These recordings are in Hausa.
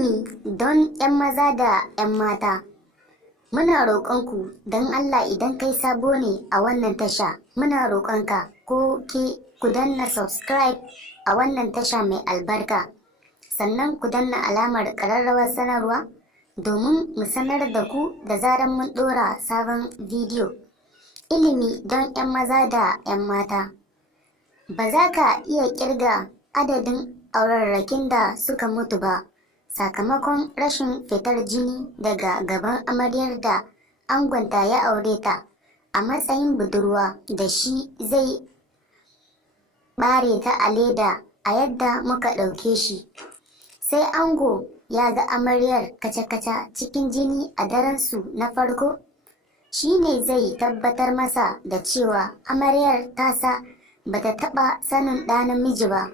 ilimi don 'yan maza da 'yan mata. Muna roƙonku don Allah idan kai sabo ne a wannan tasha, muna roƙonka ko ku danna subscribe a wannan tasha mai albarka. Sannan ku danna alamar ƙararrawar sanarwa domin mu sanar da ku da zarar mun ɗora sabon bidiyo. Ilimi don 'yan maza da 'yan mata. Ba za ka iya ƙirga adadin aurarrakin da suka mutu ba sakamakon rashin fitar jini daga gaban amaryar da angonta ya aure ta a matsayin budurwa da shi zai ɓare ta a leda a yadda muka ɗauke shi. Sai ango ya ga amaryar kaca-kaca cikin jini a daren su na farko, shi ne zai tabbatar masa da cewa amaryar tasa bata taɓa sanin ɗa namiji ba.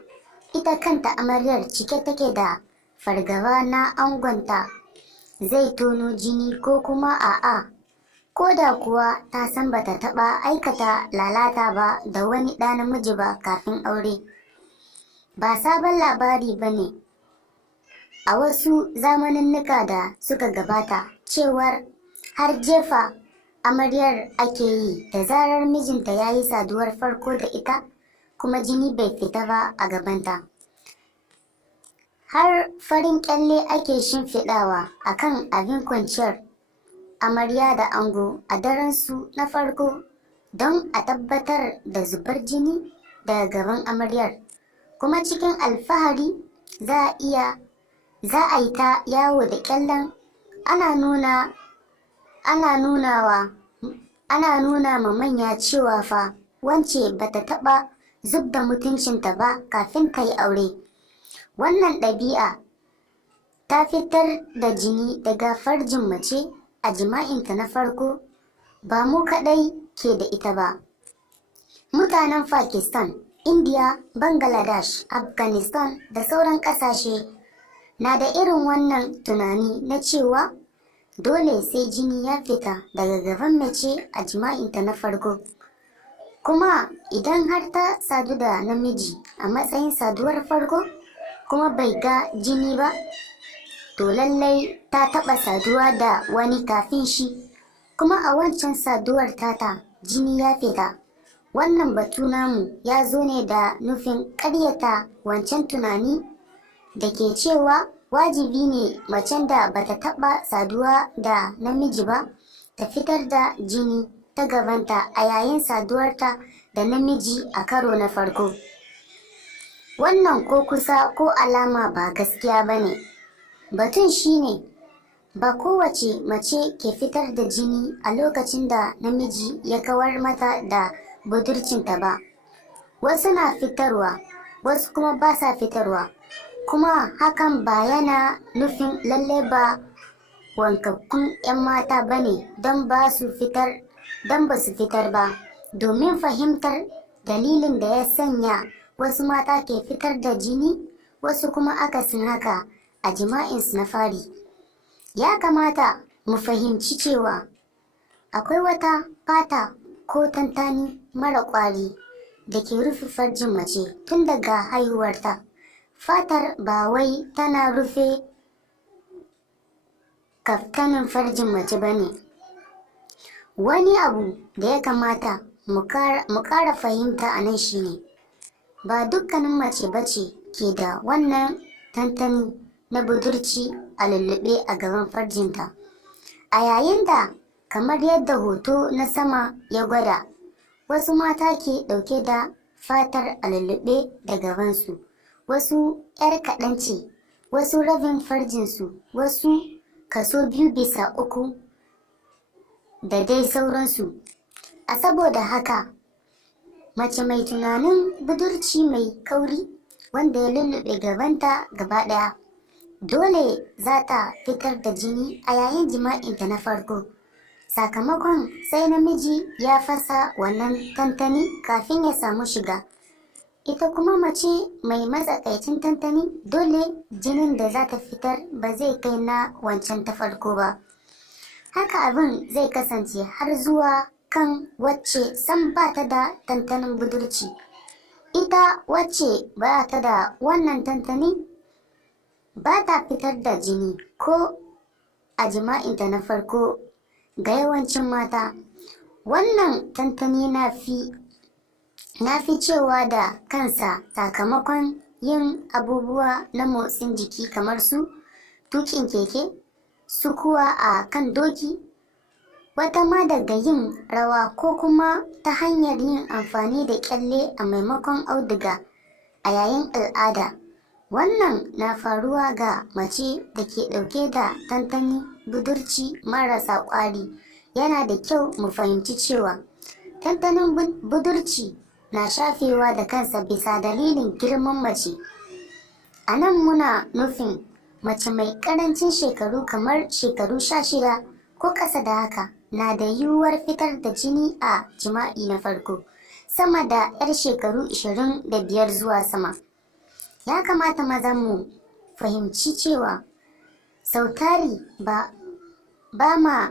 Ita kanta amaryar cike take da fargaba na angonta zai tono jini ko kuma a'a, ko da kuwa ta san bata taɓa aikata lalata ba da wani ɗa namiji ba kafin aure. Ba sabon labari ba ne a wasu zamaninnika da suka gabata cewar har jefa amaryar ake yi da zarar mijinta ya yi saduwar farko da ita kuma jini bai fita ba a gabanta. Har farin kyalle ake shimfiɗawa a kan abin kwanciyar amarya da ango a daren su na farko don a tabbatar da zubar jini daga gaban amaryar, kuma cikin alfahari za a yi ta yawo da kyallen ana nuna ma manya cewa fa wance bata taɓa zub da mutuncinta ba kafin ta yi aure. Wannan ɗabi'a ta fitar da jini daga farjin mace a jima'inta na farko ba mu kaɗai ke da ita ba. Mutanen Pakistan, India, Bangladesh, Afghanistan da sauran ƙasashe na da irin wannan tunani na cewa dole sai jini ya fita daga gaban mace a jima'inta na farko. Kuma idan har ta sadu da namiji a matsayin saduwar farko kuma bai ga jini ba, to lallai ta taɓa saduwa da wani kafin shi, kuma a wancan saduwar tata jini ya fita. Wannan batu namu ya zo ne da nufin ƙaryata wancan tunani da ke cewa wajibi ne macen da bata taɓa saduwa da namiji ba ta fitar da jini ta gabanta a yayin saduwarta da namiji a karo na farko. Wannan ko kusa ko alama ba gaskiya ba ne. Batun shine ba kowace mace ke fitar da jini a lokacin da namiji ya kawar mata da budurcinta ba. Wasu na fitarwa, wasu kuma ba sa fitarwa, kuma hakan ba yana nufin lalle ba wankakkun 'yan mata ba ne don ba su fitar ba. Domin fahimtar dalilin da ya sanya wasu mata ke fitar da jini wasu kuma akasin haka a jima'insu na fari, ya kamata mu fahimci cewa akwai wata fata ko tantani mara ƙwari da ke rufe farjin mace tun daga haihuwarta. Fatar ba wai tana rufe kaftanin farjin mace ba ne. Wani abu da ya kamata mu ƙara fahimta a nan shine ba dukkanin mace bace ke da wannan tantani na budurci a lullube a gaban farjinta. A yayin da kamar yadda hoto na sama ya gwada, wasu mata ke ɗauke da fatar a lullube da gabansu, wasu 'yar kaɗan ce, wasu rabin farjinsu, wasu kaso 2/3 da dai sauransu. A saboda haka mace mai tunanin budurci mai kauri wanda ya lullube gabanta gaba ɗaya dole za ta fitar da jini a yayin jima'inta na farko, sakamakon sai namiji ya fasa wannan tantani kafin ya samu shiga. Ita kuma mace mai matsakaicin tantani dole jinin da za ta fitar ba zai kai na wancan ta farko ba. Haka abin zai kasance har zuwa kan wacce sam ba ta da tantanin budurci. Ita wacce ba ta da wannan tantani ba ta fitar da jini ko a jima'inta na farko ga yawancin mata. Wannan tantani na fi cewa da kansa sakamakon yin abubuwa na motsin jiki kamar su tukin keke, sukuwa a kan doki, wata ma daga yin rawa ko kuma ta hanyar yin amfani da kyalle a maimakon auduga a yayin al'ada. Wannan na faruwa ga mace da ke ɗauke da tantanin budurci marasa ƙwari. Yana da kyau mu fahimci cewa tantanin budurci na shafewa da kansa bisa dalilin girman mace. A nan muna nufin mace mai ƙarancin shekaru kamar shekaru 16 ko ƙasa da haka na da yiwuwar fitar da jini a jima'i na farko, sama da 'yar shekaru 25 zuwa sama. Ya kamata maza mu fahimci cewa sautari ba ma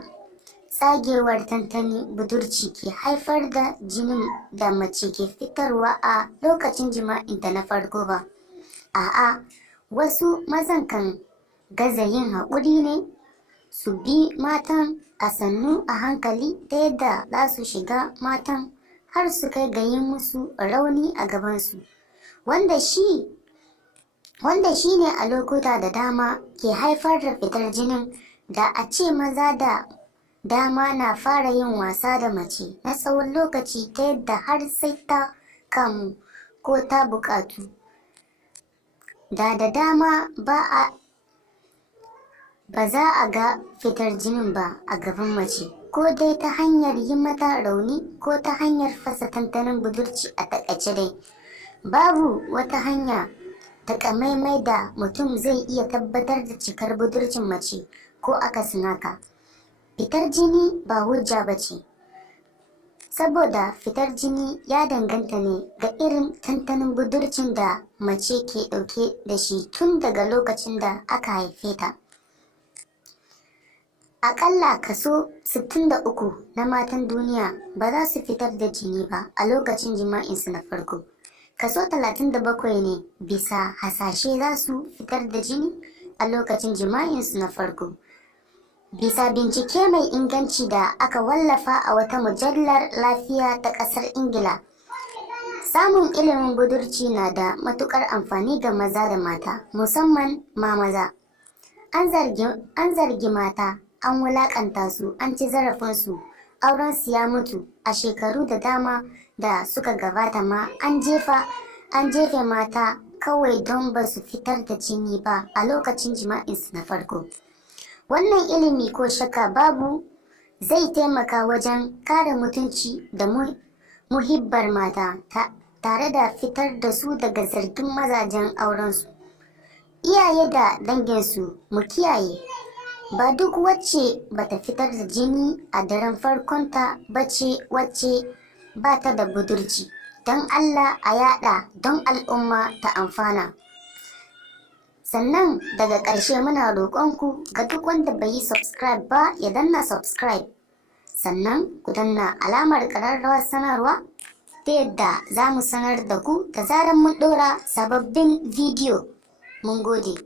tsagewar tantani budurci ke haifar da jinin da mace ke fitarwa a lokacin jima'inta na farko ba. A'a, wasu mazan kan gaza yin haƙuri ne su bi matan a sannu a hankali ta yadda za su shiga matan har su kai ga yin musu rauni a gabansu, wanda shi ne a lokuta da dama ke haifar da fitar jinin. Da a ce maza da dama na fara yin wasa da mace na tsawon lokaci ta yadda har sai ta kamu ko ta buƙatu, da dama ba za a ga fitar jinin ba a gaban mace, ko dai ta hanyar yi mata rauni ko ta hanyar fasa tantanin budurci. A takaice dai babu wata hanya takamaimai da mutum zai iya tabbatar da cikar budurcin mace ko akasin haka. Fitar jini ba hujja ba ce, saboda fitar jini ya danganta ne ga irin tantanin budurcin da mace ke ɗauke da shi tun daga lokacin da aka haife ta. Aƙalla kaso 63 na matan duniya ba za su fitar da jini ba a lokacin jima'insu na farko. Kaso 37 ne bisa hasashe za su fitar da jini a lokacin jima'insu na farko. Bisa bincike mai inganci da aka wallafa a wata mujallar lafiya ta ƙasar Ingila, samun ilimin budurci na da matuƙar amfani ga maza da mata, musamman ma maza. An zargi mata, an wulaƙanta su, an ci zarafinsu, aurensu ya mutu. A shekaru da dama da suka gabata ma an jefe mata kawai don ba su fitar da jini ba a lokacin jima'insu na farko. Wannan ilimi ko shakka babu zai taimaka wajen kare mutunci da muhibbar mata tare da fitar da su daga zargin mazajen aurensu. Iyaye da danginsu mu kiyaye, ba duk wacce bata fitar da jini a daren farkonta bace wacce ba ta da budurci. Don Allah a yada don al'umma ta amfana. Sannan daga ƙarshe muna roƙonku ga duk wanda bai yi subscribe ba ya danna subscribe, sannan ku danna alamar ƙararrawar sanarwa ta yadda za mu sanar da ku da zarar mun ɗora sababbin bidiyo. Mun gode.